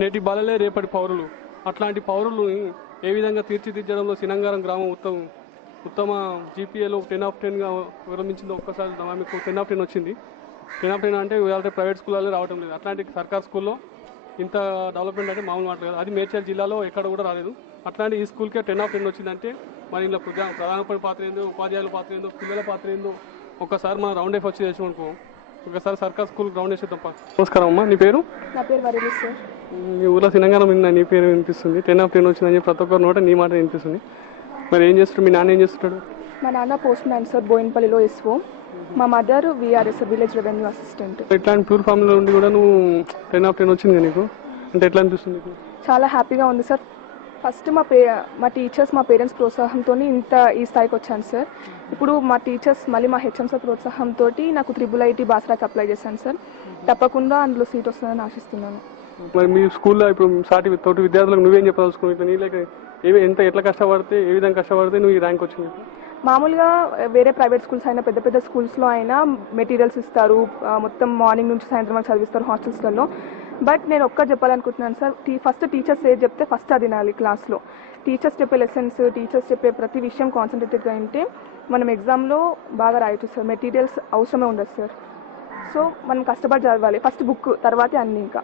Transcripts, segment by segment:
నేటి బాలలే రేపటి పౌరులు. అట్లాంటి పౌరులు ఏ విధంగా తీర్చిదిద్దడంలో శ్రీరంగారం గ్రామం ఉత్తమ జీపీఏలో 10/10గా విరమించిందో ఒక్కసారి మీకు 10/10 వచ్చింది. 10/10 అంటే ఇవాళ ప్రైవేట్ స్కూల్లో రావడం లేదు. అట్లాంటి సర్కార్ స్కూల్లో ఇంత డెవలప్మెంట్ అంటే మామూలు మాట కాదు. అది మేడ్చల్ జిల్లాలో ఎక్కడ కూడా రాలేదు. అట్లాంటి ఈ స్కూల్కే 10/10 వచ్చిందంటే మరి ఇలా ప్రధానపడి పాత్ర ఏందో, ఉపాధ్యాయుల పాత్ర ఏందో, పిల్లల పాత్ర ఏందో ఒక్కసారి మనం రౌండ్ వచ్చి చేసాం అనుకో. ఒకసారి సర్కార్ స్కూల్ రౌండ్ వేసి తప్ప. నమస్కారం అమ్మా, నీ పేరు? నా పేరు వరిలి సార్. మీ ఊళ్ళో శ్రీరంగారం నీ పేరు వినిపిస్తుంది. 10/10 వచ్చిందని చెప్పి ప్రతి ఒక్కరి నోట నీ మాట వినిపిస్తుంది. మరి ఏం చేస్తాడు మీ నాన్న? ఏం చేస్తుంటాడు? మా నాన్న పోస్ట్ మ్యాన్ సార్, బోయినపల్లిలో ఎస్ఓ. మా mother VRS village revenue assistant. ఇట్లాంటి ప్యూర్ ఫ్యామిలీలో ఉండి కూడా నువ్వు 10/10 వచ్చింది నీకు అంటే ఎట్లా అనిపిస్తుంది? చాలా హ్యాపీగా ఉంది సార్. ఫస్ట్ మా టీచర్స్, మా పేరెంట్స్ ప్రోత్సాహంతో ఈ స్థాయికి వచ్చాను సార్. ఇప్పుడు మా టీచర్స్ మళ్ళీ మా హెచ్ఎం సార్ ప్రోత్సాహంతో నాకు IIIT బాసరాకి అప్లై చేశాను సార్. తప్పకుండా అందులో సీట్ వస్తుందని ఆశిస్తున్నాను. మరి మీ స్కూల్లో ఇప్పుడు తోటి విద్యార్థులకు నువ్వేం చెప్పదలుచుకున్నావు? నీళ్ళకి ఎట్లా కష్టపడితే, ఏ విధంగా కష్టపడితే నువ్వు ఈ ర్యాంక్ వచ్చింది? మామూలుగా వేరే ప్రైవేట్ స్కూల్స్ అయినా, పెద్ద పెద్ద స్కూల్స్లో అయినా మెటీరియల్స్ ఇస్తారు, మొత్తం మార్నింగ్ నుంచి సాయంత్రం వరకు చదివిస్తారు హాస్టల్స్లలో. బట్ నేను ఒక్కటి చెప్పాలనుకుంటున్నాను సార్. ఫస్ట్ టీచర్స్ ఏది చెప్తే ఫస్ట్ అది వినాలి. క్లాస్లో టీచర్స్ చెప్పే లెసన్స్, టీచర్స్ చెప్పే ప్రతి విషయం కాన్సన్ట్రేటెడ్గా ఉంటే మనం ఎగ్జామ్లో బాగా రాయొచ్చు సార్. మెటీరియల్స్ అవసరమే ఉండదు సార్. సో మనం కష్టపడి చదవాలి. ఫస్ట్ బుక్, తర్వాతే అన్నీ. ఇంకా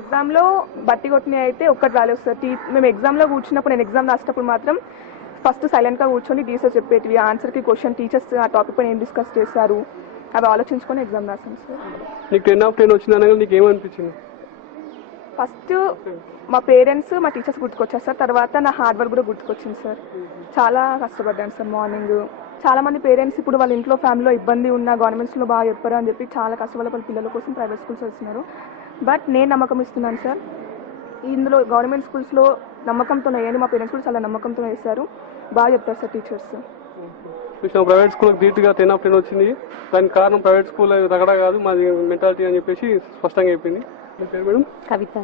ఎగ్జామ్లో బట్టి కొట్టినవి అయితే ఒక్కటి రాలేదు సార్. మేము ఎగ్జామ్లో కూర్చున్నప్పుడు, నేను ఎగ్జామ్ రాసేటప్పుడు మాత్రం ఫస్ట్ సైలెంట్గా కూర్చొని టీచర్స్ చెప్పేటివి, ఆన్సర్కి క్వశ్చన్, టీచర్స్ ఆ టాపిక్ పైన ఏం డిస్కస్ చేశారు అవి ఆలోచించుకొని ఎగ్జామ్ రాసాను సార్. నీకు 10/10 వచ్చిందనగా నీకు ఏమనిపించింది? ఫస్ట్ మా పేరెంట్స్, మా టీచర్స్ గుర్తుకొచ్చారు సార్. తర్వాత నా హార్డ్ వర్క్ కూడా గుర్తుకొచ్చింది సార్. చాలా కష్టపడ్డాను సార్. మార్నింగ్ చాలా మంది పేరెంట్స్ ఇప్పుడు వాళ్ళ ఇంట్లో ఫ్యామిలీలో ఇబ్బంది ఉన్న గవర్నమెంట్ స్కూల్లో బాగా చెప్పారు అని చెప్పి చాలా కష్టపడి వాళ్ళ పిల్లల కోసం ప్రైవేట్ స్కూల్స్ వస్తున్నారు. బట్ నేను నమ్మకం ఇస్తున్నాను సార్. ఇందులో గవర్నమెంట్ స్కూల్స్లో నమ్మకంతో వేయండి. మా పేరెంట్స్ కూడా చాలా నమ్మకంతో వేశారు. బాగా చెప్తారు సార్ టీచర్స్. ప్రైవేట్ స్కూల్కి ధీటుగా 10/10 వచ్చింది. దానికి కారణం ప్రైవేట్ స్కూల్ తగడా కాదు, మాది మెంటాలిటీ అని చెప్పేసి స్పష్టంగా చెప్పింది. మేడం కవిత.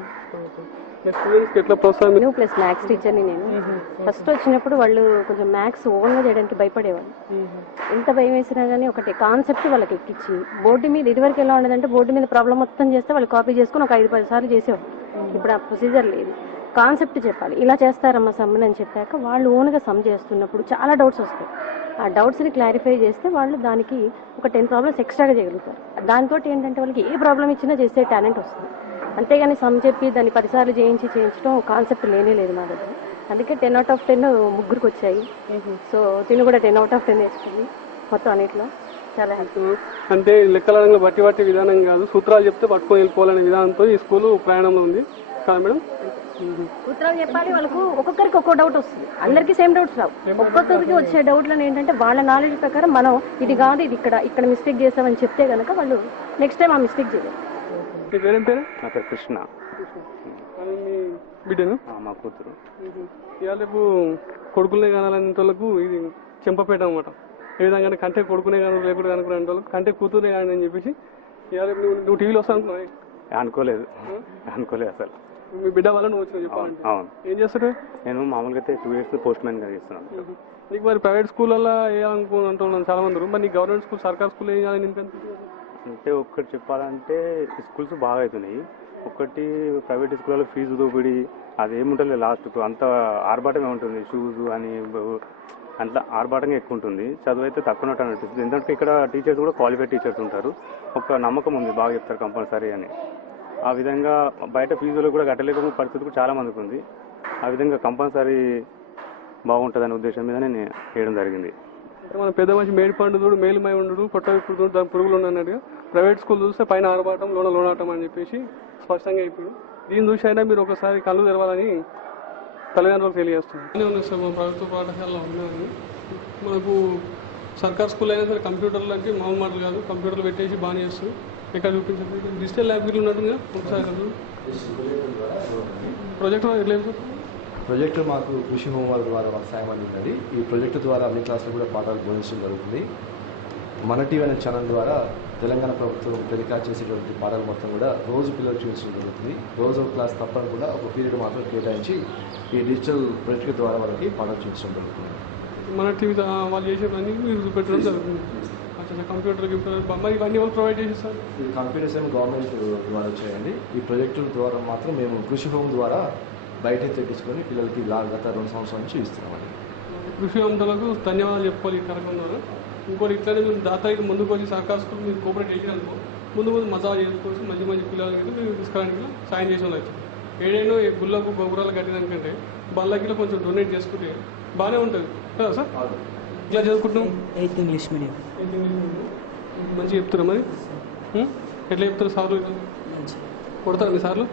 ఎట్లా ప్రోత్సాహం? ప్లస్ మ్యాథ్స్ టీచర్ని నేను. ఫస్ట్ వచ్చినప్పుడు వాళ్ళు కొంచెం మ్యాథ్స్ ఓన్గా చేయడానికి భయపడేవాళ్ళు. ఎంత భయం వేసినా కానీ ఒకటి కాన్సెప్ట్ వాళ్ళకి ఎక్కించి బోర్డు మీద, ఇదివరకు ఎలా ఉండదంటే బోర్డు మీద ప్రాబ్లం మొత్తం చేస్తే వాళ్ళు కాపీ చేసుకుని ఒక 5-10 సార్లు చేసేవాళ్ళు. ఇప్పుడు ఆ ప్రొసీజర్ లేదు. కాన్సెప్ట్ చెప్పాలి, ఇలా చేస్తారమ్మా సమ్మని అని చెప్పాక వాళ్ళు ఓన్గా సమ్ చేస్తున్నప్పుడు చాలా డౌట్స్ వస్తాయి. ఆ డౌట్స్ని క్లారిఫై చేస్తే వాళ్ళు దానికి ఒక 10 ప్రాబ్లమ్స్ ఎక్స్ట్రాగా చేయగలుగుతారు. దాంతో ఏంటంటే వాళ్ళకి ఏ ప్రాబ్లం ఇచ్చినా చేసే టాలెంట్ వస్తుంది. అంతేగాని సమ్ చెప్పి దాన్ని 10 సార్లు చేయించడం కాన్సెప్ట్ లేనే లేదు మా దగ్గర. అందుకే 10/10 ముగ్గురికి వచ్చాయి. సో తిను కూడా 10/10 వేసుకుంది మొత్తం అన్నిట్లో. చాలా హ్యాపీ. అంటే లెక్కల బట్టి విధానం కాదు, సూత్రాలు చెప్తే పట్టుకొని వెళ్ళిపోవాలనే విధానంతో ఈ స్కూల్ ప్రయాణంలో ఉంది కదా మేడం? సూత్రాలు చెప్పాలి. వాళ్ళకు ఒక్కొక్కరికి ఒక్కో డౌట్ వస్తుంది. అందరికీ సేమ్ డౌట్స్ రావు. ఒక్కొక్కరికి వచ్చే డౌట్లను ఏంటంటే వాళ్ళ నాలెడ్జ్ ప్రకారం మనం ఇది కాదు, ఇది ఇక్కడ మిస్టేక్ చేస్తామని చెప్తే కనుక వాళ్ళు నెక్స్ట్ టైం ఆ మిస్టేక్ చేయరు. పేరేం పేరు? నా పేరు కృష్ణ. బిడ్డను? మా కూతురు. ఇవాళ రేపు కొడుకులనే కానాలనే వాళ్ళకు ఇది చెంపపేట అనమాట. ఏ విధంగా కంటే కొడుకునే కాను లేకుండా అనుకునే వాళ్ళకి కంటే కూతురే కానీ అని చెప్పేసి ఇవాళ నువ్వు టీవీలో వస్తా అనుకున్నావు? అనుకోలేదు అసలు. మీ బిడ్డ వల్ల నువ్వు వచ్చినా చెప్పాలంటే? అవును. ఏం చేస్తాడు? నేను మామూలుగా అయితే 2 years పోస్ట్ మ్యాన్ గా చేస్తున్నాను. నీకు మరి ప్రైవేట్ స్కూల్లో వేయాలనుకుంటున్నాను చాలా మంది, మరి నీకు గవర్నమెంట్ స్కూల్, సర్కార్ స్కూల్ ఏం చేయాలని అంటే ఒక్కటి చెప్పాలంటే స్కూల్స్ బాగా అవుతున్నాయి. ఒకటి ప్రైవేట్ స్కూల్లో ఫీజు దోపిడి అదేముంటుంది, లాస్ట్ అంత ఆర్భాటమే ఉంటుంది. షూస్ అని అట్లా ఆర్భాటంగా ఎక్కువ ఉంటుంది. చదువు అయితే తక్కువ అనిపిస్తుంది. ఎందుకంటే ఇక్కడ టీచర్స్ కూడా క్వాలిఫైడ్ టీచర్స్ ఉంటారు. ఒక నమ్మకం ఉంది, బాగా చెప్తారు కంపల్సరీ అని. ఆ విధంగా బయట ఫీజులు కూడా కట్టలేకపోయిన పరిస్థితి కూడా చాలా మందికి ఉంది. ఆ విధంగా కంపల్సరీ బాగుంటుందనే ఉద్దేశం మీద నేను చేయడం జరిగింది. మన పెద్ద మనిషి మేడి పండుగ మేలుమై ఉండు పొట్ట ఇప్పుడు దాని పురుగులు ఉన్నట్టుగా ప్రైవేట్ స్కూల్ చూస్తే పైన ఆరబాటం లోనాటం అని చెప్పేసి స్పష్టంగా అయిపోయింది. దీన్ని చూసి అయినా మీరు ఒకసారి కళ్ళు తెరవాలని తల్లిదండ్రులకు తెలియజేస్తుంది. మా ప్రభుత్వ పాఠశాలలో ఉన్నాను. మనకు సర్కార్ స్కూల్ అయినా సరే కంప్యూటర్లు అంటే మామూలు మాటలు కాదు, కంప్యూటర్లు పెట్టేసి బాగానే చేస్తుంది. ఎక్కడ చూపించారు డిజిటల్ లైబ్రరీలు ఉన్నట్టుగా ఒకసారి ప్రొజెక్టర్ లేదు సార్. ప్రొజెక్టర్ మాకు కృషి హోంవర్క్ ద్వారా మాకు సాయం అందింది. ఈ ప్రొజెక్టు ద్వారా అన్ని క్లాసులు కూడా పాఠాలు బోధించడం జరుగుతుంది. మన టీవీ అనే ఛానల్ ద్వారా తెలంగాణ ప్రభుత్వం టెలికాస్ట్ చేసేటువంటి పాఠాలు మొత్తం కూడా రోజు పిల్లలు చూపించడం జరుగుతుంది. రోజు ఒక క్లాస్ తప్పకుండా ఒక పీరియడ్ మాత్రం కేటాయించి ఈ డిజిటల్ ప్రొజెక్టర్ ద్వారా వాళ్ళకి పాఠాలు చూపించడం జరుగుతుంది. మన టీవీ వాళ్ళు చేసే పని మీరు పెట్టడం జరుగుతుంది. కంప్యూటర్ మరి ఇవన్నీ ఎవరు ప్రొవైడ్ చేసేస్తారు? ఈ కంప్యూటర్స్ ఏమో గవర్నమెంట్ ద్వారా వచ్చాయండి. ఈ ప్రాజెక్టుల ద్వారా మాత్రం మేము కృషి హోమ్ ద్వారా బయట తెప్పించుకొని పిల్లలకి గత 2 సంవత్సరాల నుంచి ఇస్తున్నామండి. కృషి హోమ్లకు ధన్యవాదాలు చెప్పుకోవాలి ఈ కార్యక్రమం ద్వారా. ఇంకోటి ఇట్లనే మీరు దాతకి ముందుకు వచ్చి సర్కార్ స్కూల్ మీరు కోఆపరేట్ చేసినందుకు ముందు మసాజ్ చేసుకోవచ్చు, మంచి మంచి పిల్లలకి మీరు తీసుకురావడానికి సాయం చేసే వాళ్ళు అవుతుంది. ఏడైనా గుళ్ళకు గోపురాలు కట్టినానికంటే బళ్ళకి కొంచెం డొనేట్ చేసుకుంటే బాగానే ఉంటుంది కదా సార్? ఇట్లా చదువుకుంటున్నాం 8th ఇంగ్లీష్ మీడియం. మంచిగా చెప్తారా మరి? ఎట్లా చెప్తారు సార్లు? కొడతారు మీ సార్లు?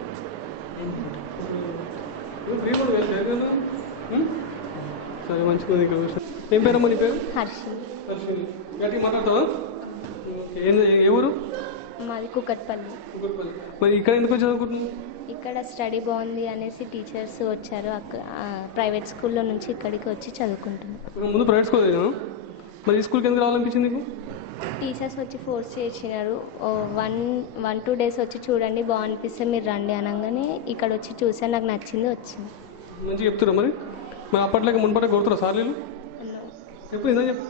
సరే మంచిగా ఉంది ఇక్కడ. ఏం పేరమ్మా నీ పేరు? హర్షిని. గట్టిగా మాట్లాడతావా? ఏ ఊరు? మాది కుకట్పల్లి. మరి ఇక్కడ ఎందుకు చదువుకుంటున్నావు? ఇక్కడ స్టడీ బాగుంది అనేసి టీచర్స్ వచ్చారు. ప్రైవేట్ స్కూల్లో నుంచి ఇక్కడికి వచ్చి చదువుకుంటున్నాను. ముందు ప్రైవేట్ స్కూల్ అయినా మరి ఈ స్కూల్కి ఎందుకు రావాలనిపించింది నీకు? టీచర్స్ వచ్చి ఫోర్స్ చేసినారు. 1-2 days వచ్చి చూడండి, బాగనిపిస్తే మీరు రండి అనగానే ఇక్కడ వచ్చి చూసాను, నాకు నచ్చింది, వచ్చింది. మంచిగా చెప్తున్నా మరి అప్పట్లోకి మున్పటే కొడుతురా సార్లు? చెప్పు ఇందా చెప్పు.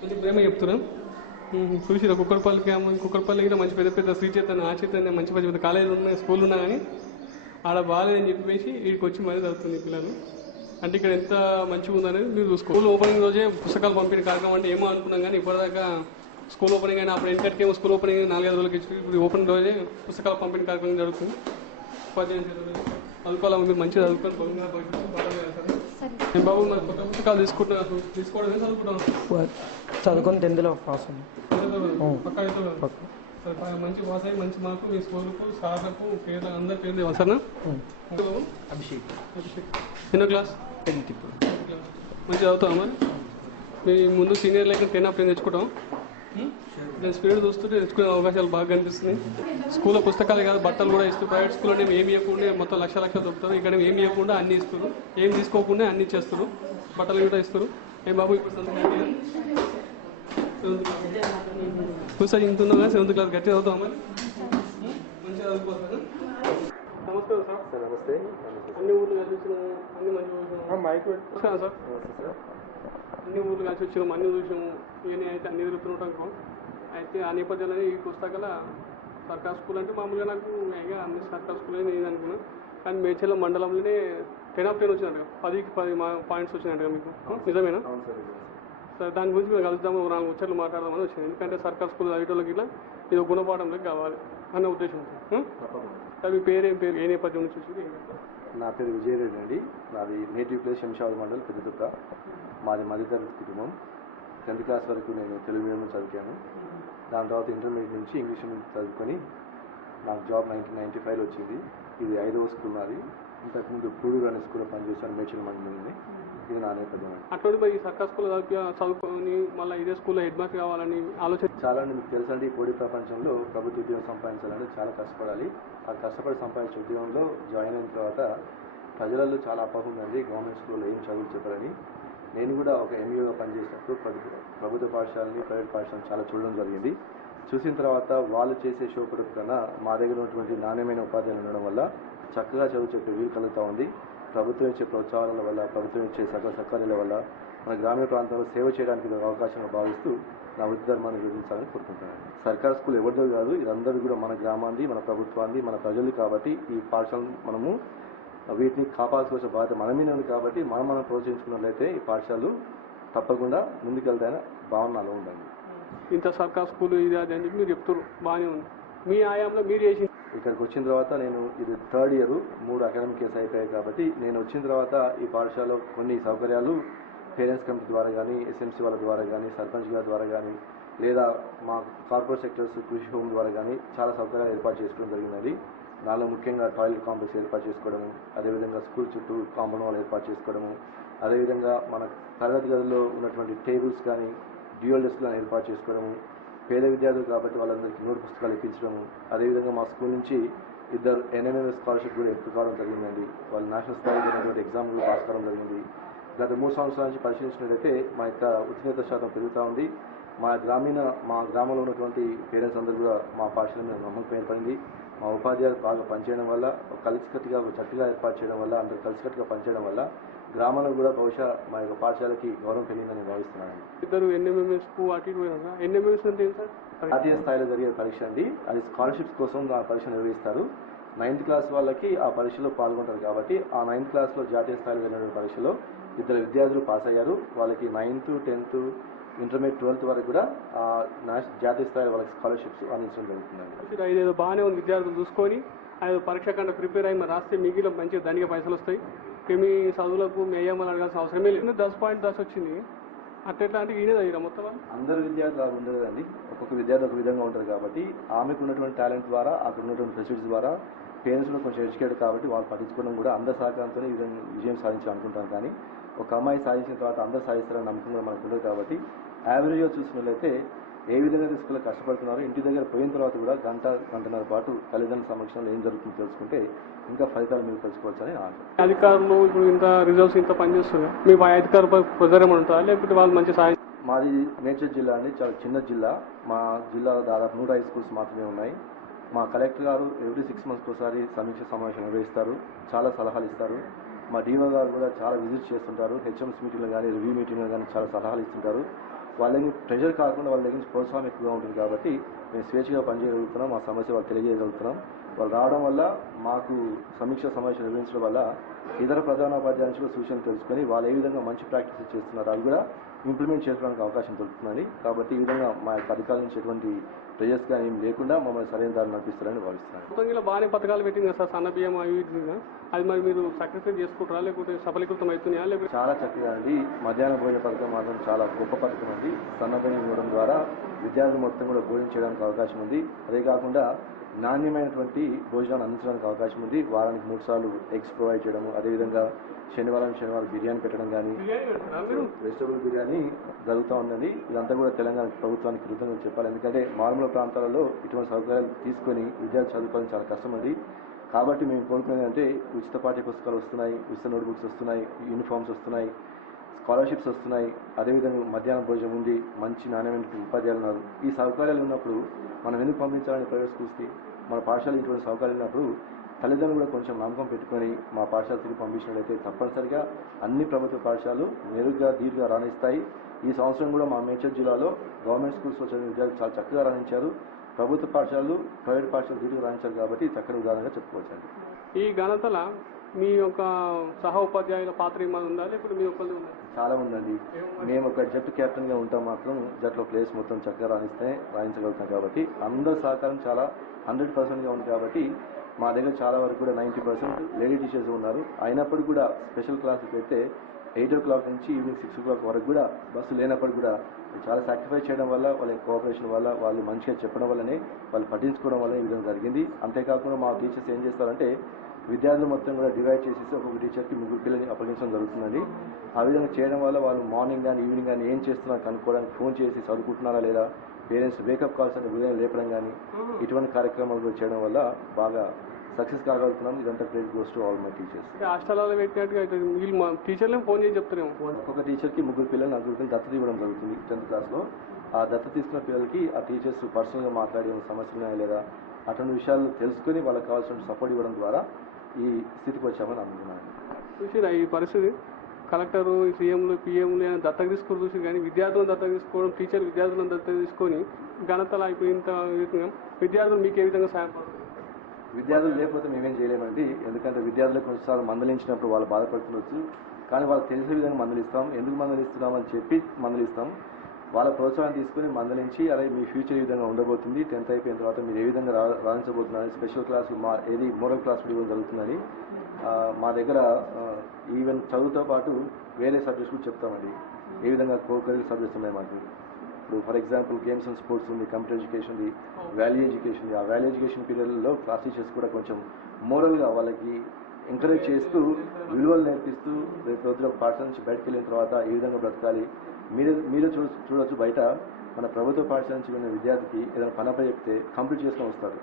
మంచి ప్రేమ చెప్తున్నా. చూసిరా కుక్కడపల్లికి మంచి పెద్ద పెద్ద శ్రీ చైతన్య, ఆ చైతన్య మంచి పెద్ద కాలేజీలు ఉన్నాయి, స్కూల్ ఉన్నా కానీ ఆడ బాగాలేదని చెప్పేసి వీడికి వచ్చి మరీ చదువుతుంది పిల్లలు. అంటే ఇక్కడ ఎంత మంచిగా ఉందనేది మీరు స్కూల్ ఓపెనింగ్ రోజే పుస్తకాలు పంపిణీ కార్యక్రమం అంటే ఏమో అనుకున్నాం, కానీ ఇప్పటిదాకా స్కూల్ ఓపెనింగ్ అయినా అప్పుడు ఇంటర్కేమో స్కూల్ ఓపెనింగ్ 4-5 రోజులకి ఇచ్చి ఇప్పుడు ఓపెనింగ్ రోజే పుస్తకాల పంపిణీ కార్యక్రమం జరుగుతుంది. చదువుకోవాలి, మీరు మంచిగా చదువుకొని బాబు మరి కొత్త పుస్తకాలు తీసుకోవడమే చదువుకొని 10th పాస్ పక్కా మంచి పాస్ అయ్యి మంచి మార్కు మీ స్కూల్కు సార్లకు పేర్లు అందరి పేర్లు ఇవ్వాలి సార్. అభిషేక్. ఎన్నో క్లాస్? 10th ఇప్పుడు. మంచిగా చదువుతాం మరి. మీ ముందు సీనియర్ లెక్క 10 ఆఫ్ 10 తెచ్చుకుంటాం. నేను స్పీడ్ చూస్తుంటే తెచ్చుకునే అవకాశాలు బాగా కనిపిస్తున్నాయి. స్కూల్లో పుస్తకాలు కాదు, బట్టలు కూడా ఇస్తూ ప్రైవేట్ స్కూల్లో ఏమి ఇవ్వకుండా మొత్తం లక్షలు దొరుకుతారు. ఇక్కడ ఏమి ఇవ్వకుండా అన్ని ఇస్తారు, ఏం తీసుకోకుండా అన్ని ఇచ్చేస్తారు, బట్టలు కూడా ఇస్తారు. ఏం బాబు ఇప్పుడు చూసా ఇంతున్నావు కానీ 7th క్లాస్ గట్టి చదువుతాం మరి. మంచిగా చదువుకోవాలి. నమస్కారం సార్. సార్ నమస్తే. అన్ని ఊర్లు కలిసి వచ్చినాము, అన్ని మంచి నమస్కారం సార్. అన్ని ఊర్లు కలిసి వచ్చినాము, అన్ని చూసాము, ఇవన్నీ అయితే అన్ని తిరుగుతుంటాం. అయితే ఆ నేపథ్యంలో ఈ పుస్తకాల సర్కార్ స్కూల్ అంటే మామూలుగా నాకు అన్ని సర్కార్ స్కూల్ అని నేను అనుకున్నాను. కానీ మేడ్చల్ మండలంలోనే 10 ఆఫ్ 10 వచ్చినట్టుగా 10కి 10 పాయింట్స్ వచ్చినట్టుగా మీకు నిజమేనా? సరే దాని గురించి మేము కలుద్దాము, 4 ముచ్చట్లు మాట్లాడదామని వచ్చింది. ఎందుకంటే సర్కార్ స్కూల్ చదివేటోళ్ళకి ఇలా ఇది ఒక గుణపాఠంలోకి కావాలి అన్న ఉద్దేశంతో. మీ పేరేం పేరు, ఏ నేపథ్యం నుంచి వచ్చి? నా పేరు విజయరెడ్డి అండి. నాది నేటివ్ ప్లేస్ శంషాబాద్ మండల్ పెద్దదుర్గ. మాది మధ్యతరగతి కుటుంబం. 10th క్లాస్ వరకు నేను తెలుగు మీడియం చదివాను. దాని తర్వాత ఇంటర్మీడియట్ నుంచి ఇంగ్లీష్ మీడియం చదువుకొని నాకు జాబ్ 1995లో వచ్చింది. ఇది 5వ స్కూల్ నాది. ఇంతకుముందు పూడూరు అనే స్కూల్లో పనిచేశాను మేడ్చల్ మండలంలోని. ఇది నా నేపథ్యం. అట్లా ఈ సర్కార్ స్కూల్ చదువుకొని మళ్ళీ ఇదే స్కూల్లో హెడ్ మాస్టర్ కావాలని ఆలోచన చాలా మీకు తెలుసండి. పోటీ ప్రపంచంలో ప్రభుత్వ ఉద్యోగం సంపాదించాలంటే చాలా కష్టపడాలి. ఆ కష్టపడి సంపాదించే ఉద్యోగంలో జాయిన్ అయిన తర్వాత ప్రజలలో చాలా అపోహ ఉందండి, గవర్నమెంట్ స్కూల్లో ఏం చదువు చెప్పారని. నేను కూడా ఒక ఎంఈఓగా పనిచేసినప్పుడు ప్రభుత్వ పాఠశాలని ప్రైవేట్ పాఠశాలను చాలా చూడడం జరిగింది. చూసిన తర్వాత వాళ్ళు చేసే షో ప్రొడక్ట్ కన్నా మా దగ్గర ఉన్నటువంటి నాణ్యమైన ఉపాధ్యాయులు ఉండడం వల్ల చక్కగా చదువు చెప్పే వీలు కలుగుతూ ఉంది. ప్రభుత్వం ఇచ్చే ప్రోత్సాహాల వల్ల, ప్రభుత్వం ఇచ్చే సకల సౌకర్యాల వల్ల మన గ్రామీణ ప్రాంతాల్లో సేవ చేయడానికి అవకాశంగా భావిస్తూ నా వృత్తి ధర్మాన్ని వివరించాలని కోరుకుంటున్నాను. సర్కార్ స్కూల్ ఎవరిదో కాదు, ఇదందరూ కూడా మన గ్రామాన్ని, మన ప్రభుత్వాన్ని, మన ప్రజలు కాబట్టి ఈ పాఠశాలను మనము వీటిని కాపాడుకోవాల్సిన బాధ్యత మన మీద ఉంది. కాబట్టి మనం ప్రోత్సహించుకున్నట్లయితే ఈ పాఠశాలలు తప్పకుండా ముందుకెళ్తాయని భావనలో ఉండండి. ఇంత సర్కార్ స్కూల్ ఇది అది అని చెప్పి మీరు చెప్తారు, బాగానే ఉంది. మీ ఆయాంలో మీరు చేసి ఇక్కడికి వచ్చిన తర్వాత నేను ఇది 3rd year, 3 అకాడమిక్ ఇయర్స్ అయిపోయాయి. కాబట్టి నేను వచ్చిన తర్వాత ఈ పాఠశాలలో కొన్ని సౌకర్యాలు పేరెంట్స్ కమిటీ ద్వారా కానీ, ఎస్ఎంసీ వాళ్ళ ద్వారా కానీ, సర్పంచ్ గారి ద్వారా కానీ, లేదా మా కార్పొరేట్ సెక్టర్స్ కృషి హోమ్ ద్వారా కానీ చాలా సౌకర్యాలు ఏర్పాటు చేసుకోవడం జరిగినది. నాలో ముఖ్యంగా టాయిలెట్ కాంప్లెక్స్ ఏర్పాటు చేసుకోవడము, అదేవిధంగా స్కూల్ చుట్టూ కాంపౌండ్ వాల్ ఏర్పాటు చేసుకోవడము, అదేవిధంగా మన తరగతి గదుల్లో ఉన్నటువంటి టేబుల్స్ కానీ, డ్యూయల్ డెస్క్లను ఏర్పాటు చేసుకోవడము, పేద విద్యార్థులు కాబట్టి వాళ్ళందరికీ నోట్ పుస్తకాలు ఇప్పించడము, అదేవిధంగా మా స్కూల్ నుంచి 2 NMMS స్కాలర్షిప్ కూడా ఎంపిక కావడం జరిగిందండి. వాళ్ళు నేషనల్ స్థాయిలో జరిగినటువంటి ఎగ్జామ్లు పాస్ కావడం జరిగింది. గత 3 సంవత్సరాల నుంచి పరిశీలించినట్లయితే మా యొక్క ఉత్తీర్ణత శాతం పెరుగుతూ ఉంది. మా గ్రామంలో ఉన్నటువంటి పేరెంట్స్ అందరూ కూడా మా పాఠశాల మీద నమ్మకం ఏర్పడింది. మా ఉపాధ్యాయులు బాగా పనిచేయడం వల్ల కలిసికట్టుగా జట్టుగా ఏర్పాటు చేయడం వల్ల అందరూ కలిసికట్టుగా పనిచేయడం వల్ల గ్రామంలో కూడా బహుశా మా యొక్క పాఠశాలకి గౌరవం పెరిగిందని భావిస్తున్నాను. ఇద్దరు ఎన్ఎంఎంఎస్కు అటు ఇటు పోయినా ఎన్ఎంఎంఎస్ అంటే ఏంటి సార్? జాతీయ స్థాయిలో జరిగే పరీక్ష అండి. అది స్కాలర్షిప్స్ కోసం ఆ పరీక్ష నిర్వహిస్తారు. 9th క్లాస్ వాళ్ళకి ఆ పరీక్షలో పాల్గొంటారు కాబట్టి ఆ 9th క్లాస్లో జాతీయ స్థాయిలో జరిగిన పరీక్షలో ఇద్దరు విద్యార్థులు పాస్ అయ్యారు. వాళ్ళకి 9th, 10th, ఇంటర్మీడియట్ 12th వరకు కూడా జాతీయ స్థాయి వాళ్ళకి స్కాలర్షిప్స్ అందించడం జరుగుతుందండి. ఇదేదో బాగానే ఉంది, విద్యార్థులు చూసుకొని అది పరీక్ష కంటే ప్రిపేర్ అయ్యి మరి రాస్తే మిగిలిన మంచిగా దండిగా పైసలు వస్తాయి. మీ చదువులకు మీ అయ్యమ్మని అడగాల్సిన అవసరమే లేదు. 10.10 వచ్చింది అట్లా అంటే ఈయనే దగ్గర మొత్తం అందరు విద్యార్థులు అలా ఉండదు కదండి. ఒక్కొక్క విద్యార్థి ఒక విధంగా ఉంటారు కాబట్టి ఆమెకు ఉన్నటువంటి టాలెంట్ ద్వారా అక్కడ ఉన్నటువంటి ఫెసిలిటీస్ ద్వారా పేరెంట్స్ కూడా కొంచెం ఎడ్యుకేటెడ్ కాబట్టి వాళ్ళు పట్టించుకోవడం కూడా అందరి సహకారంతో ఈ విధంగా విజయం సాధించాలనుకుంటాను. కానీ ఒక అమ్మాయి సాధించిన తర్వాత అందరూ సాధిస్తారని నమ్మకం కూడా మనకు ఉండదు కాబట్టి యావరేజ్గా చూసినట్లయితే ఏ విధంగా స్కూల్లో కష్టపడుతున్నారు ఇంటి దగ్గర పోయిన తర్వాత కూడా గంటన్నర పాటు తల్లిదండ్రుల సమక్షంలో ఏం జరుగుతుందో తెలుసుకుంటే ఇంకా ఫలితాలు మీరు తెలుసుకోవచ్చని అధికారులు ఇప్పుడు ఇంత రిజల్ట్స్ ఇంత పనిచేస్తుంది మీ అధికారుల ప్రెజర్ ఏమైనా ఉంటుందా లేకపోతే వాళ్ళు మంచి సాయం? మాది మేడ్చల్ జిల్లా అండి, చాలా చిన్న జిల్లా. మా జిల్లాలో దాదాపు 105 స్కూల్స్ మాత్రమే ఉన్నాయి. మా కలెక్టర్ గారు ఎవ్రీ 6 months ఒకసారి సమీక్ష సమావేశం నిర్వహిస్తారు, చాలా సలహాలు ఇస్తారు. మా డీఓ గారు కూడా చాలా విజిట్ చేస్తుంటారు. హెచ్ఎంస్ మీటింగ్లు కానీ రివ్యూ మీటింగ్లు కానీ చాలా సలహాలు ఇస్తుంటారు. వాళ్ళకి ప్రెషర్ కాకుండా వాళ్ళ దగ్గర నుంచి ప్రోత్సాహం ఎక్కువగా ఉంటుంది కాబట్టి మేము స్వేచ్ఛగా పనిచేయగలుగుతున్నాం. మా సమస్య వాళ్ళు తెలియజేయగలుగుతున్నాం. వాళ్ళు రావడం వల్ల మాకు సమీక్ష సమావేశం నిర్వహించడం వల్ల ఇతర ప్రధానోపాధ్యాయుల నుంచి కూడా సూచనలు తెలుసుకొని వాళ్ళు ఏ విధంగా మంచి ప్రాక్టీస్ చేస్తున్నారు అది కూడా ఇంప్లిమెంట్ చేసుకోవడానికి అవకాశం దొరుకుతుందని. కాబట్టి ఈ విధంగా మా యొక్క అధికారుల నుంచి ఎటువంటి ప్రెజర్స్ కానీ ఏం లేకుండా మమ్మల్ని సరైన దారి నడిపిస్తారని భావిస్తున్నాను. మొత్తంగా బాగానే పథకాలు పెట్టింది కదా సార్, సన్న బియ్యం అవి అది మరి మీరు సాక్రిఫైస్ చేసుకుంటారా లేకపోతే సఫలీకృతం అవుతున్నాయా లేకపోతే? చాలా చక్కగా అండి. మధ్యాహ్న భోజన పథకం మాత్రం చాలా గొప్ప పథకం అండి. సన్న బియ్యం ఇవ్వడం ద్వారా విద్యార్థులు మొత్తం కూడా భోజనం చేయడానికి అవకాశం ఉంది. అదే కాకుండా నాణ్యమైనటువంటి భోజనాన్ని అందించడానికి అవకాశం ఉంది. వారానికి 3 సార్లు ఎగ్స్ ప్రొవైడ్ చేయడము, అదేవిధంగా శనివారం బిర్యానీ పెట్టడం కానీ వెజిటబుల్ బిర్యానీ జరుగుతూ ఉందండి. ఇదంతా కూడా తెలంగాణ ప్రభుత్వానికి కృతజ్ఞతలు చెప్పాలి. ఎందుకంటే మారుమూల ప్రాంతాలలో ఇటువంటి సౌకర్యాలు తీసుకొని విద్యార్థులు చదువుకోవడం చాలా కష్టం ఉంది. కాబట్టి మేము కోరుకునేది అంటే ఉచిత పాఠ్య పుస్తకాలు వస్తున్నాయి, ఉచిత నోట్బుక్స్ వస్తున్నాయి, యూనిఫామ్స్ వస్తున్నాయి, స్కాలర్షిప్స్ వస్తున్నాయి. అదేవిధంగా మధ్యాహ్నం భోజనం ఉంది, మంచి నాణ్యమైన ఉపాధ్యాయులు ఉన్నారు. ఈ సౌకర్యాలు ఉన్నప్పుడు మనం ఎందుకు పంపించాలని ప్రైవేట్ స్కూల్స్కి? మన పాఠశాల ఇటువంటి సౌకర్యాలు ఉన్నప్పుడు తల్లిదండ్రులు కూడా కొంచెం నమ్మకం పెట్టుకొని మా పాఠశాల తిరిగి పంపించినట్లయితే తప్పనిసరిగా అన్ని ప్రభుత్వ పాఠశాలలు మెరుగ్గా ధీటుగా రాణిస్తాయి. ఈ సంవత్సరం కూడా మా మేడ్చల్ జిల్లాలో గవర్నమెంట్ స్కూల్స్లో చదివిన విద్యార్థులు చాలా చక్కగా రాణించారు. ప్రభుత్వ పాఠశాలలు ప్రైవేట్ పాఠశాలలు ధీటుగా రాణించారు కాబట్టి చక్కని ఉదాహరణగా చెప్పుకోవచ్చండి. ఈ ఘనతల మీ యొక్క సహ ఉపాధ్యాయుల పాత్ర ఏమైనా ఉందా లేకపోతే మీ ఒక్కళ్ళు ఉందా? చాలా ఉందండి. మేము ఒక జట్టు కెప్టెన్గా ఉంటాం, మాత్రం జట్టులో ప్లేస్ మొత్తం చక్కగా రాణించగలుగుతాం కాబట్టి అందరి సహకారం చాలా 100%గా ఉంది. కాబట్టి మా దగ్గర చాలా వరకు కూడా 90% లేడీ టీచర్స్ ఉన్నారు. అయినప్పటికీ కూడా స్పెషల్ క్లాసులు పెడితే 8 o'clock నుంచి ఈవినింగ్ 6 o'clock వరకు కూడా బస్సు లేనప్పుడు కూడా చాలా సాక్రిఫైస్ చేయడం వల్ల వాళ్ళ కోఆపరేషన్ వల్ల వాళ్ళు మంచిగా చెప్పడం వల్లనే వాళ్ళు పట్టించుకోవడం వల్ల ఈ విధంగా జరిగింది. అంతేకాకుండా మా టీచర్స్ ఏం చేస్తారంటే విద్యార్థులు మొత్తం కూడా డివైడ్ చేసేసి ఒక్కొక్క టీచర్కి 3 పిల్లల్ని అప్పగించడం జరుగుతుందండి. ఆ విధంగా చేయడం వల్ల వాళ్ళు మార్నింగ్ కానీ ఈవినింగ్ కానీ ఏం చేస్తున్నారు కనుక్కోవడానికి ఫోన్ చేసి చదువుకుంటున్నారా లేదా, పేరెంట్స్ వేకప్ కాల్స్ అని ఉదయం లేపడం కానీ ఇటువంటి కార్యక్రమాలు కూడా చేయడం వల్ల బాగా సక్సెస్ కాగలుగుతున్నాం. ఇదంతా credit goes to all my teachers. హాస్టల్లో పెట్టినట్టుగా వీళ్ళు మా టీచర్లే ఫోన్ చేసి చెప్తారేమో. ఒక్కొక్క టీచర్కి 3 పిల్లలు 4 పిల్లలు దత్తత ఇవ్వడం జరుగుతుంది 10th క్లాస్లో. ఆ దత్తత తీసుకున్న పిల్లలకి ఆ టీచర్స్ పర్సనల్గా మాట్లాడే సమస్యలు ఉన్నాయా లేదా అటువంటి విషయాలు తెలుసుకొని వాళ్ళకి కావాల్సిన సపోర్ట్ ఇవ్వడం ద్వారా ఈ స్థితికి వచ్చామని అనుకుంటున్నాను. చూసిరా ఈ పరిస్థితి కలెక్టరు, సీఎంలు, పిఎంలు దత్తత తీసుకొని చూసి కానీ విద్యార్థులను దత్తత తీసుకోవడం, టీచర్ విద్యార్థులను దత్తత తీసుకొని ఘనతలు అయిపోయినంత విద్యార్థులు మీకు ఏ విధంగా సహాయపడుతుంది? విద్యార్థులు లేకపోతే మేమేం చేయలేమండి. ఎందుకంటే విద్యార్థులకు కొన్నిసార్లు మందలించినప్పుడు వాళ్ళు బాధపడుతుండొచ్చు. కానీ వాళ్ళకి తెలిసే విధంగా మందలిస్తాం. ఎందుకు మందలిస్తున్నామని చెప్పి మందలిస్తాం. వాళ్ళ ప్రోత్సాహం తీసుకుని మందలించి అదే మీ ఫ్యూచర్ ఈ విధంగా ఉండబోతుంది, 10th అయిపోయిన తర్వాత మీరు ఏ విధంగా రాణించబోతున్నారు, స్పెషల్ క్లాసు ఏది మోడల్ క్లాస్ ఇవ్వడం జరుగుతుందని మా దగ్గర ఈవెన్ చదువుతో పాటు వేరే సబ్జెక్ట్స్ కూడా చెప్తామండి. ఏ విధంగా కరికులర్ సబ్జెక్ట్స్ ఉన్నాయి మాకు. ఇప్పుడు for example games and sports ఉంది, కంప్యూటర్ ఎడ్యుకేషన్ ఉంది, వాల్యూ ఎడ్యుకేషన్ ఉంది. ఆ వాల్యూ ఎడ్యుకేషన్ పీరియడ్లో క్లాస్ టీచర్స్ కూడా కొంచెం మోరల్గా వాళ్ళకి ఎంకరేజ్ చేస్తూ విలువలు నేర్పిస్తూ రేపు రోజున పాఠశాల నుంచి బయటకు వెళ్ళిన తర్వాత ఏ విధంగా బ్రతకాలి. మీరే చూడొచ్చు బయట మన ప్రభుత్వ పాఠశాల నుంచి వెళ్ళిన విద్యార్థికి ఏదైనా పనపై చెప్తే కంప్లీట్ చేసుకొని వస్తారు.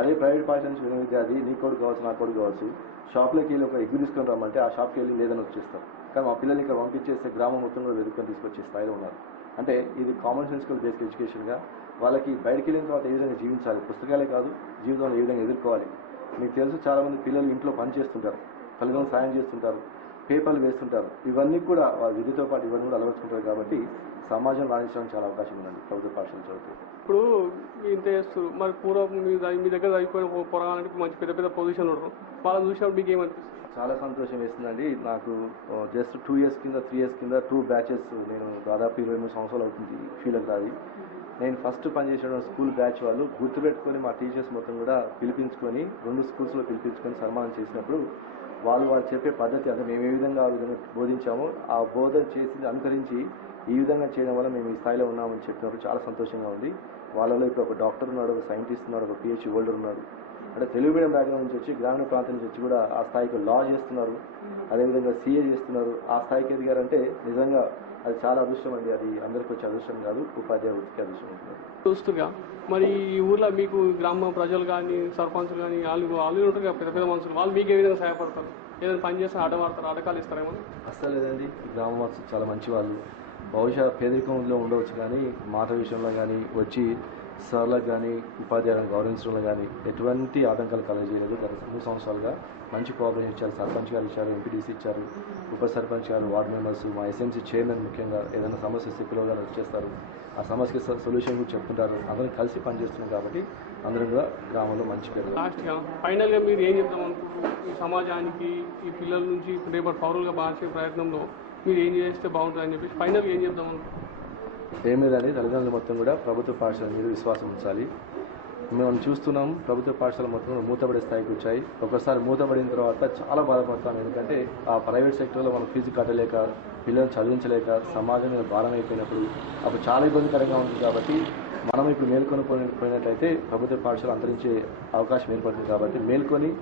అదే ప్రైవేట్ పాఠశాల నుంచి వెళ్ళిన విద్యార్థి నీ కొడుకు కావచ్చు నా కొడుకు కావచ్చు షాప్లోకి వెళ్ళి ఒక ఎగ్గు తీసుకొని రమ్మంటే ఆ షాప్కి వెళ్ళి లేదని వచ్చేస్తారు. కానీ మా పిల్లల్ని ఇక్కడ పంపించేస్తే గ్రామం మొత్తం కూడా వెతుక్కొని తీసుకొచ్చే స్థాయిలో ఉన్నారు. అంటే ఇది కామన్ సెన్సికల్ బేస్డ్ ఎడ్యుకేషన్గా వాళ్ళకి బయటికి వెళ్ళిన తర్వాత ఏ విధంగా జీవించాలి, పుస్తకాలే కాదు జీవితంలో ఏ విధంగా ఎదుర్కోవాలి. మీకు తెలుసు చాలామంది పిల్లలు ఇంట్లో పని చేస్తుంటారు, తల్లిదండ్రులు సాయం చేస్తుంటారు, పేపర్లు వేస్తుంటారు. ఇవన్నీ కూడా వాళ్ళ విద్యతో పాటు ఇవన్నీ కూడా అలవర్చుకుంటారు. కాబట్టి సమాజం రాణించడానికి చాలా అవకాశం ఉందండి ప్రభుత్వ పాఠశాల చదువుతూ. ఇప్పుడు ఇంత చేస్తారు మరి పూర్వం మీ దగ్గర అయిపోయిన పొరగాలంటే మంచి పెద్ద పెద్ద పొజిషన్ ఉంటారు, వాళ్ళని చూసినప్పుడు మీకు ఏమనిపిస్తుంది? చాలా సంతోషం వేస్తుందండి. నాకు జస్ట్ 2 years కింద 3 years కింద 2 batches నేను దాదాపు 23 సంవత్సరాలు అవుతుంది ఫీల్డ్కి రాది. నేను ఫస్ట్ పనిచేసిన స్కూల్ బ్యాచ్ వాళ్ళు గుర్తుపెట్టుకొని మా టీచర్స్ మొత్తం కూడా పిలిపించుకొని 2 schools పిలిపించుకొని సన్మానం చేసినప్పుడు వాళ్ళు చెప్పే పద్ధతి అంటే మేము ఏ విధంగా ఆ విధంగా బోధించామో ఆ బోధన చేసి అనుకరించి ఈ విధంగా చేయడం వల్ల మేము ఈ స్థాయిలో ఉన్నామని చెప్పినప్పుడు చాలా సంతోషంగా ఉంది. వాళ్ళలో ఇప్పుడు ఒక డాక్టర్ ఉన్నాడు, ఒక సైంటిస్ట్ ఉన్నాడు, ఒక PhD హోల్డర్ ఉన్నాడు. అంటే తెలుగు మీడియం బ్యాక్గ్రౌండ్ నుంచి వచ్చి గ్రామీణ ప్రాంతం నుంచి వచ్చి కూడా ఆ స్థాయికి లా చేస్తున్నారు, అదేవిధంగా CA చేస్తున్నారు. ఆ స్థాయికి ఎదిగారంటే నిజంగా అది చాలా అదృష్టం అండి. అది అందరికీ వచ్చే అదృష్టం కాదు, ఉపాధ్యాయ వృత్తికి అదృష్టం ఉంటుంది. చూస్తుగా మరి ఈ ఊర్లో మీకు గ్రామ ప్రజలు కానీ సర్పంచులు కానీ వాళ్ళు ఉంటారు కదా పెద్ద పెద్ద మనుషులు, వాళ్ళు మీకు ఏ విధంగా సహాయపడతారు? ఏదైనా పని చేస్తే ఆడవాడతారు, అడకాలు ఇస్తారేమో? అస్సలు లేదండి. గ్రామ వాసులు చాలా మంచి వాళ్ళు. బహుశా పేదరికంలో ఉండవచ్చు కానీ మాట విషయంలో కానీ వచ్చి సార్లకు కానీ ఉపాధ్యాయులను గౌరవించడంలో కానీ ఎటువంటి ఆటంకాలు కలగజేయలేదు. గత 3 సంవత్సరాలుగా మంచి కోఆపరేషన్ ఇచ్చారు. సర్పంచ్ గారు ఇచ్చారు, ఎంపీటీసీ ఇచ్చారు, ఉప సర్పంచ్ గారు, వార్డు మెంబర్స్, మా SMC చైర్మన్ ముఖ్యంగా ఏదైనా సమస్య పిలవగానే వచ్చేస్తారు, ఆ సమస్యకి సొల్యూషన్ కూడా చెప్తుంటారు. అందరం కలిసి పనిచేస్తున్నాం కాబట్టి అందరం కూడా గ్రామంలో మంచి పేరు. లాస్ట్గా ఫైనల్గా మీరు ఏం చెప్తాం అనుకుంటున్నారు? ఈ సమాజానికి ఈ పిల్లల నుంచి రేపటి పౌరులుగా మార్చే ప్రయత్నంలో మీరు ఏం చేస్తే బాగుంటుందని చెప్పేసి ఫైనల్గా ఏం చెప్తాం అనుకుంటున్నారు? ఏం లేదండి, తల్లిదండ్రులు మొత్తం కూడా ప్రభుత్వ పాఠశాల మీద విశ్వాసం ఉంచాలి. మేము చూస్తున్నాం ప్రభుత్వ పాఠశాల మొత్తం మూతపడే స్థాయికి వచ్చాయి. ఒకసారి మూతపడిన తర్వాత చాలా బాధపడతాం. ఎందుకంటే ఆ ప్రైవేట్ సెక్టర్లో మనం ఫీజు కట్టలేక, పిల్లల్ని చదివించలేక సమాజం మీద భారం అయిపోయినప్పుడు అప్పుడు చాలా ఇబ్బందికరంగా ఉంటుంది. కాబట్టి మనం ఇప్పుడు మేల్కొని పోయినట్లయితే ప్రభుత్వ పాఠశాల అంతరించే అవకాశం ఏర్పడుతుంది. కాబట్టి మేల్కొని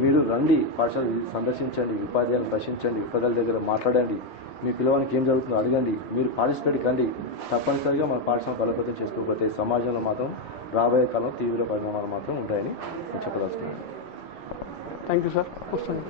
మీరు రండి, పాఠశాల సందర్శించండి, ఉపాధ్యాయులను ప్రశ్నించండి, ఉపాధ్యాయుల దగ్గర మాట్లాడండి, మీ పిల్లవానికి ఏం జరుగుతుందో అడగండి, మీరు పార్టిసిపేట్ కండి. తప్పనిసరిగా మన పాఠశాల బలోపేతం చేసుకోకపోతే సమాజంలో మాత్రం రాబోయే కాలంలో తీవ్ర పరిణామాలు మాత్రం ఉంటాయని చెప్పదలుచుకున్నాను. Thank you sir. వస్తాను.